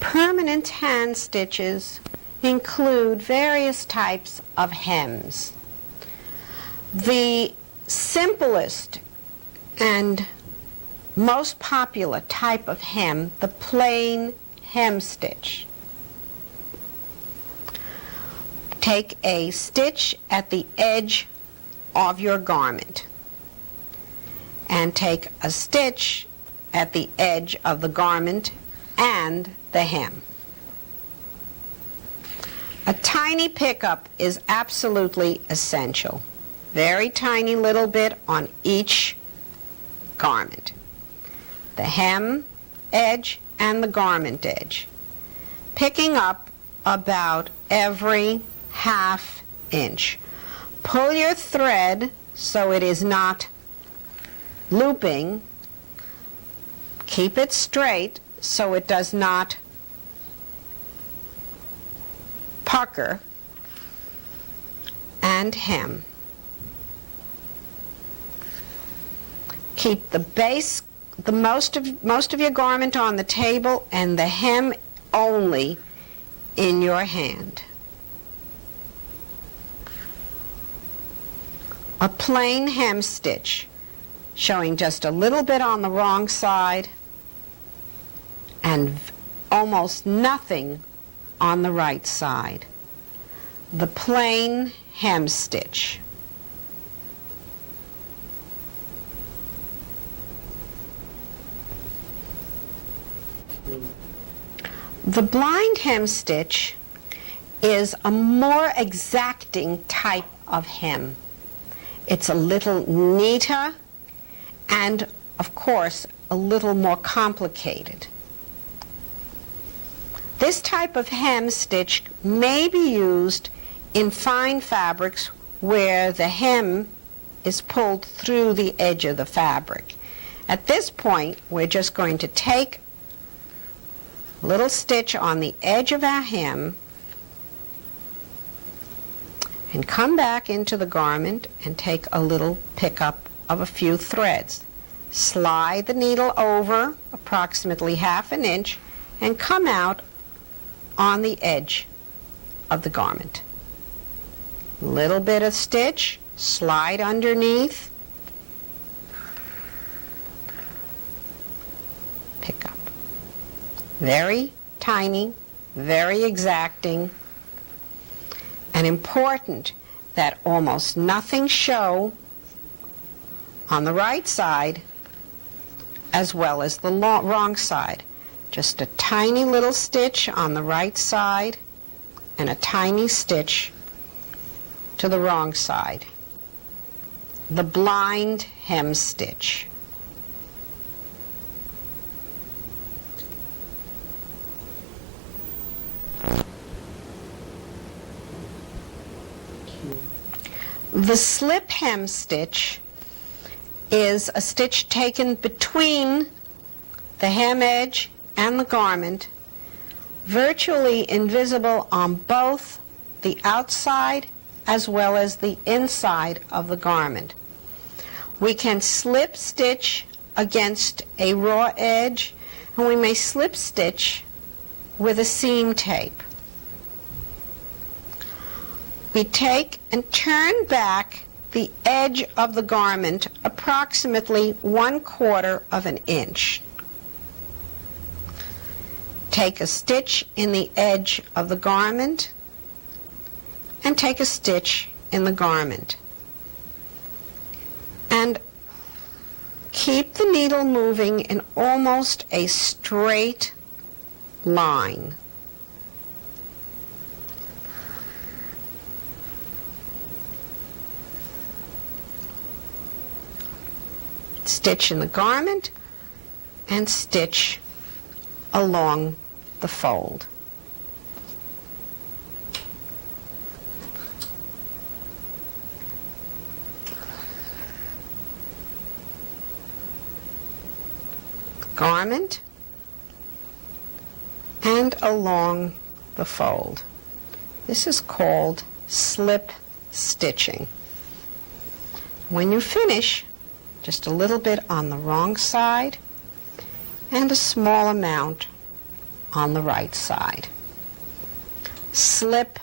Permanent hand stitches include various types of hems. The simplest and most popular type of hem, the plain hem stitch. Take a stitch at the edge of your garment and take a stitch at the edge of the garment and the hem. A tiny pickup is absolutely essential. Very tiny little bit on each garment. The hem edge and the garment edge. Picking up about every ½ inch. Pull your thread so it is not looping. Keep it straight so it does not pucker, and hem. Keep the base, most of your garment on the table and the hem only in your hand. A plain hem stitch showing just a little bit on the wrong side and almost nothing on the right side. The plain hem stitch. The blind hem stitch is a more exacting type of hem. It's a little neater and, of course, a little more complicated. This type of hem stitch may be used in fine fabrics where the hem is pulled through the edge of the fabric. At this point, we're just going to take a little stitch on the edge of our hem and come back into the garment and take a little pickup of a few threads. Slide the needle over approximately ½ inch and come out on the edge of the garment. Little bit of stitch, slide underneath, pick up. Very tiny, very exacting, and important that almost nothing show on the right side as well as the wrong side. Just a tiny little stitch on the right side and a tiny stitch to the wrong side. The blind hem stitch. The slip hem stitch is a stitch taken between the hem edge and the garment, virtually invisible on both the outside as well as the inside of the garment. We can slip stitch against a raw edge, and we may slip stitch with a seam tape. We take and turn back the edge of the garment approximately 1/4 inch. Take a stitch in the edge of the garment and take a stitch in the garment. And keep the needle moving in almost a straight line. Stitch in the garment and stitch along the fold. Garment and along the fold. This is called slip stitching. When you finish, just a little bit on the wrong side and a small amount on the right side. Slip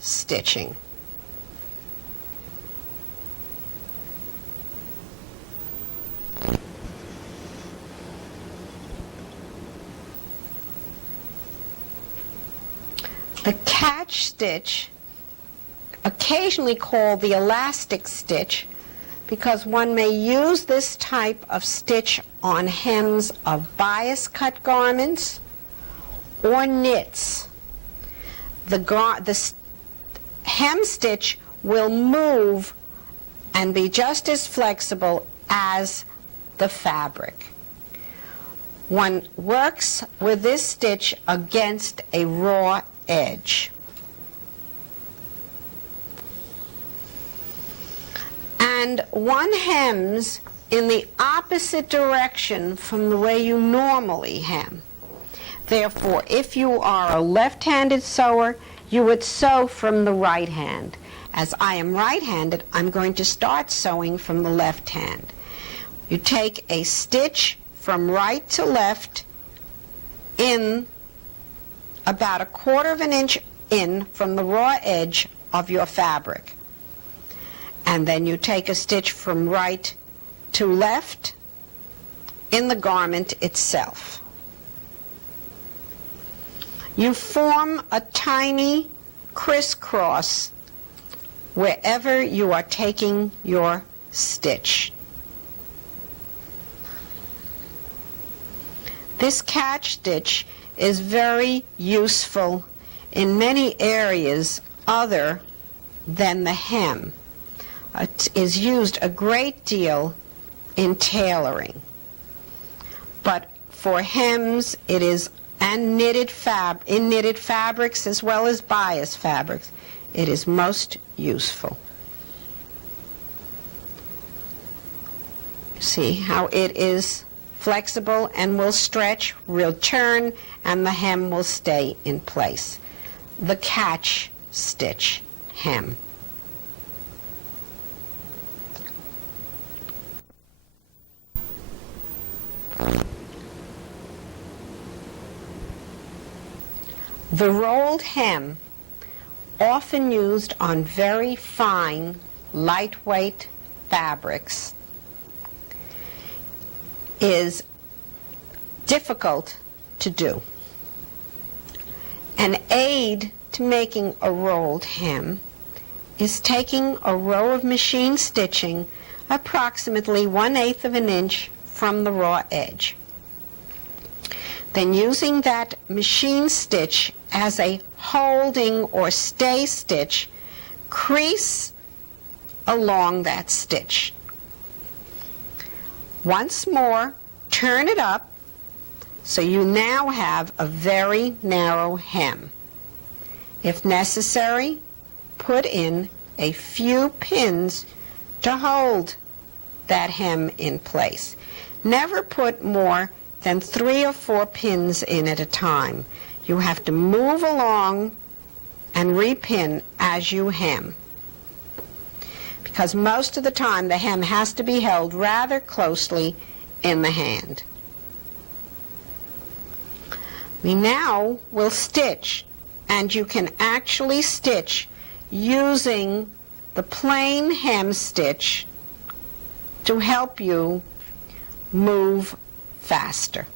stitching. The catch stitch, occasionally called the elastic stitch, because one may use this type of stitch on hems of bias cut garments or knits. The hem stitch will move and be just as flexible as the fabric. One works with this stitch against a raw edge. And one hems in the opposite direction from the way you normally hem. Therefore, if you are a left-handed sewer, you would sew from the right hand. As I am right-handed, I'm going to start sewing from the left hand. You take a stitch from right to left in about 1/4 inch in from the raw edge of your fabric. And then you take a stitch from right to left in the garment itself. You form a tiny crisscross wherever you are taking your stitch. This catch stitch is very useful in many areas other than the hem. It is used a great deal in tailoring. But for hems, it is, and in knitted fabrics as well as bias fabrics, it is most useful. See how it is flexible and will stretch, will turn, and the hem will stay in place. The catch stitch hem. The rolled hem, often used on very fine, lightweight fabrics, is difficult to do. An aid to making a rolled hem is taking a row of machine stitching approximately 1/8 of an inch from the raw edge. Then using that machine stitch as a holding or stay stitch, crease along that stitch. Once more, turn it up so you now have a very narrow hem. If necessary, put in a few pins to hold that hem in place. Never put more than 3 or 4 pins in at a time. You have to move along and repin as you hem, because most of the time the hem has to be held rather closely in the hand. We now will stitch, and you can actually stitch using the plain hem stitch to help you move faster.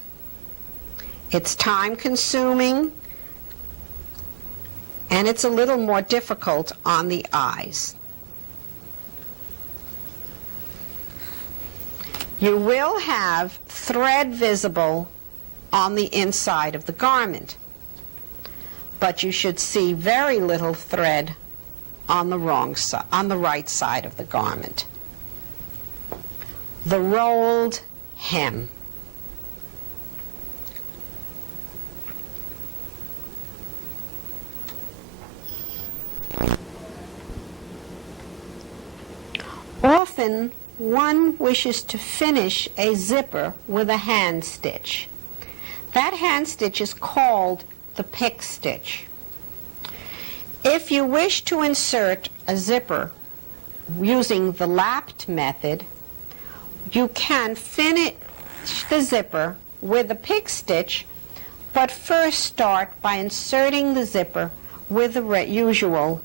It's time consuming and it's a little more difficult on the eyes. You will have thread visible on the inside of the garment, but you should see very little thread on the right side of the garment. The rolled hem. often one wishes to finish a zipper with a hand stitch. That hand stitch is called the pick stitch. If you wish to insert a zipper using the lapped method, you can finish the zipper with a pick stitch, but first start by inserting the zipper with the usual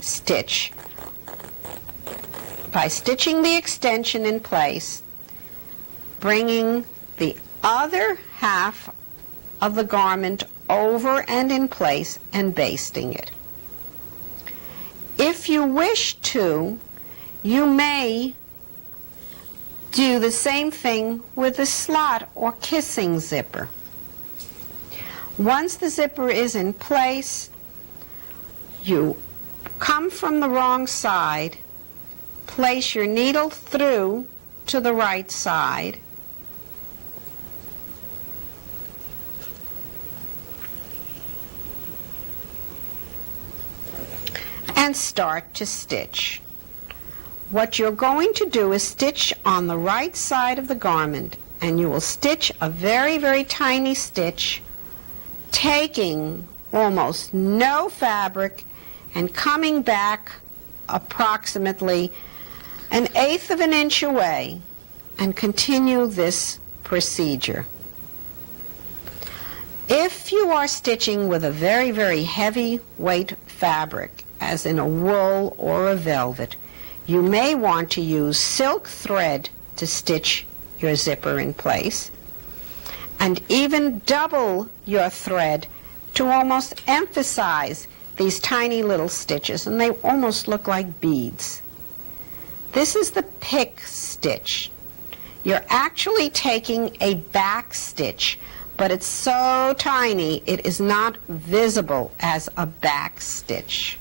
stitch. By stitching the extension in place, bringing the other half of the garment over and in place and basting it. If you wish to, you may do the same thing with the slot or kissing zipper. Once the zipper is in place, you come from the wrong side, place your needle through to the right side, and start to stitch. What you're going to do is stitch on the right side of the garment, and you will stitch a very, very tiny stitch, taking almost no fabric and coming back approximately 1/8 of an inch away, and continue this procedure. If you are stitching with a very, very heavy weight fabric, as in a wool or a velvet, you may want to use silk thread to stitch your zipper in place, and even double your thread to almost emphasize these tiny little stitches, and they almost look like beads. This is the pick stitch. You're actually taking a back stitch, but it's so tiny it is not visible as a back stitch.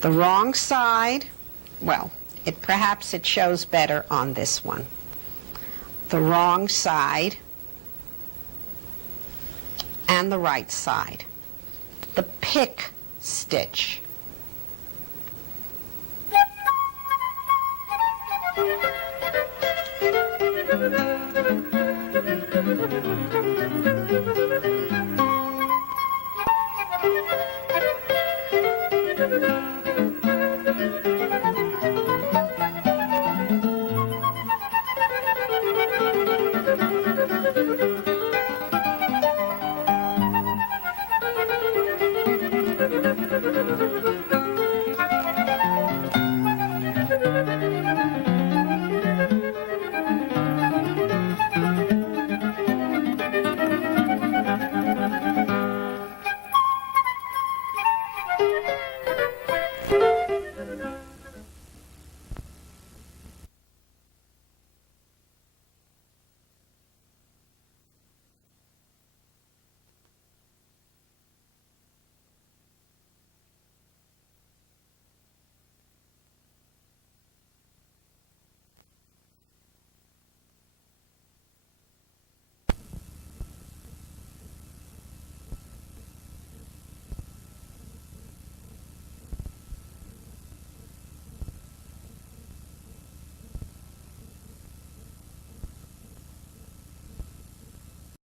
The wrong side, well, perhaps it shows better on this one. The wrong side and the right side. The pick stitch.